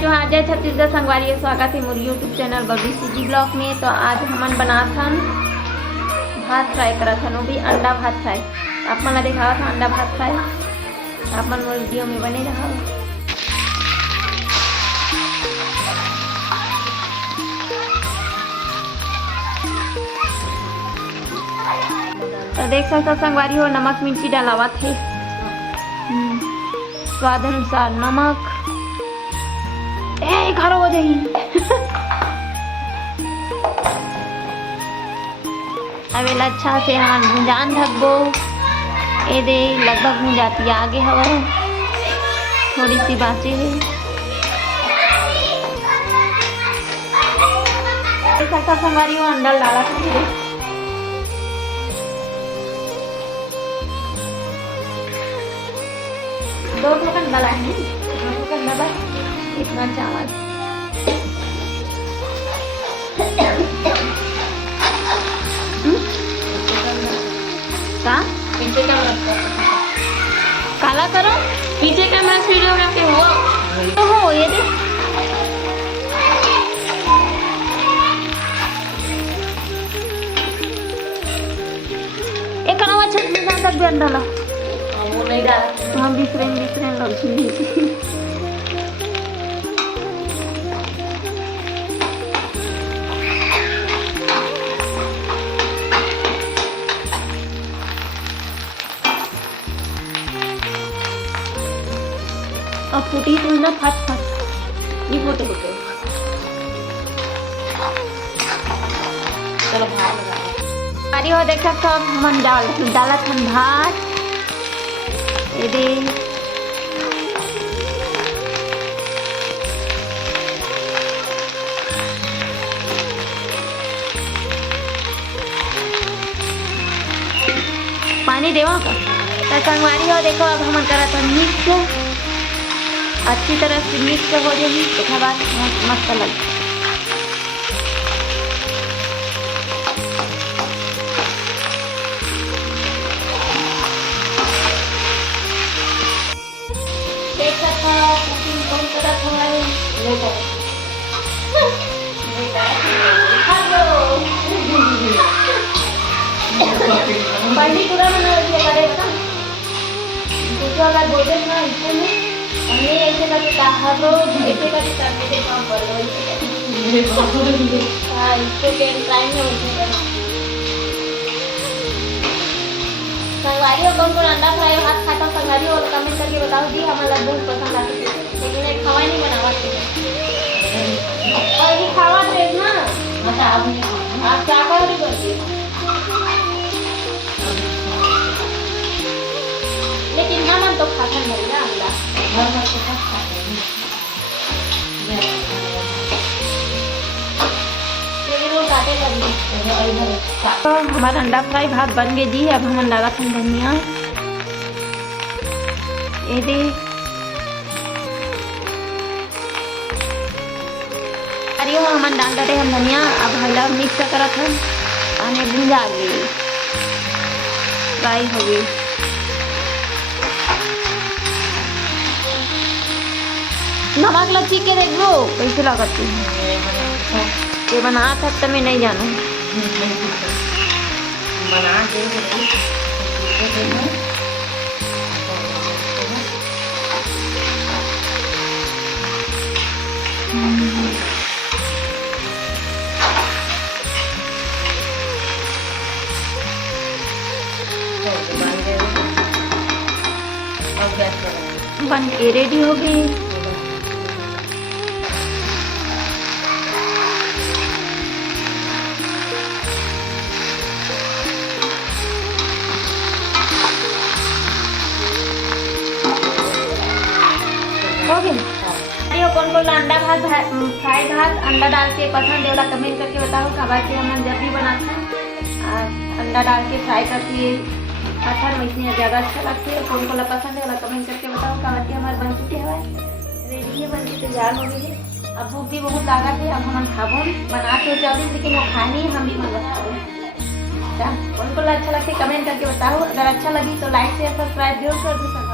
जो जय छत्तीसगढ़ संगवारी स्वागत है मोर YouTube channel Babli CG blog में। तो आज हमन बनाथन भात फ्राई करथन, वो भी अंडा भात फ्राई। आप मन ला दिखावा था अंडा भात फ्राई, आप मन मोर वीडियो में बने रहा। तो देख सकते संगवारी हो नमक मिर्ची डालावत है, स्वाद अनुसार नमक। ए खराब हो जाही अबेला अच्छा से हम भुंजान ढकबो। ए दे लगभग भुंजाती आगे हवा, थोड़ी सी बाचे है। ऐसा संगवारी हो अंडा डाला था, दो ढक्कन डाला है, ढक्कन डाला इतना चावल। का पीछे कैमरा काला करो, पीछे कैमरा वीडियो करके हो तो हो ये दे। एक नवा छत्तीस तक भी अंडा ला वो नहीं डाला, हम बिसरें लग अब फूटी तो ना फट ये होते चलो भात लगा अरे हो देख सकते अब हम डाला था भात। ये दे पानी देवा का तो संगवारी हो देखो अब हम करा था मिक्स अच्छी तरह से मिक्स हो जाएगी। देखा बात मस्त लगे। देख सकते हो कुकिंग कौन तरह हमारे लेकर पानी पूरा बना दिया करेगा तो अगर बोले ना इसमें हमने ऐसे करके कहा तो ऐसे करके करके दे काम कर लो हां इसको के टाइम में होते हैं। संगवारी हो कौन अंडा फ्राई हाथ खाता संगवारी हो कमेंट करके बताओ जी, हमारा बहुत पसंद आते हैं लेकिन एक खवाई नहीं बनावा और ये खावा थे ना बता आप क्या कर रही हो। लेकिन हम तो खाता नहीं ना अंडा घर में तो खाते हैं लेकिन वो काटे लगी। तो हमारा अंडा फ्राई भात बन गई जी। अब हम डाला था धनिया, ये दे अरे हो हम डाल डाले हम धनिया। अब हल्ला मिक्स करा था आने भुंजा गई फ्राई हो गई। नमक लच्ची के देख लो कैसे लगती है। ये बना था तो मैं नहीं जानू बना बन के रेडी हो गई। कौन कौन अंडा भात फ्राई भात अंडा डाल के पसंद है कमेंट करके बताओ। खबर के हम जब भी बनाते हैं अंडा डाल के फ्राई करके अच्छा वैसे ज़्यादा अच्छा लगती है। कौन कौन पसंद है कमेंट करके बताओ। खबर के हमारे बन चुके हैं रेडी है, बन के तैयार हो गई है। अब भूख भी बहुत लगा है, अब हम खाबो बना के जल्दी, लेकिन वो खानी हम भी मन बताओ। कौन कौन अच्छा लगता है कमेंट करके बताओ। अगर अच्छा लगी तो लाइक शेयर सब्सक्राइब जरूर कर दो।